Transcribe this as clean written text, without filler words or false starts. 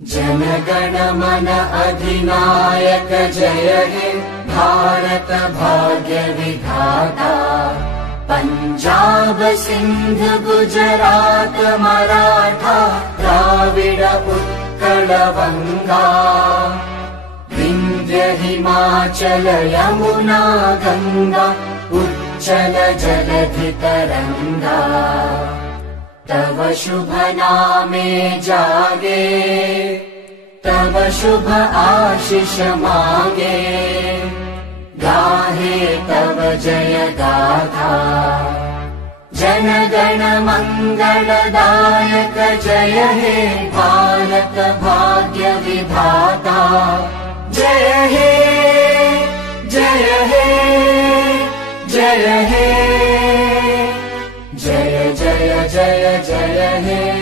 जनगण मन अधिनायक जय हे भारत भाग्य विधाता। पंजाब सिंध गुजरात मराठा द्राविड उत्कल बंगा। विंध्य हिमाचल यमुना गंगा उच्चल जलधि तरंगा। तव शुभ नामे जागे तव शुभ आशीष मांगे। गाहे तव जय गाथा जनगण मंगलदायक जय हे भारत भाग्य विधाता। जय हे जय हे जय हे जय जय जय जय हे।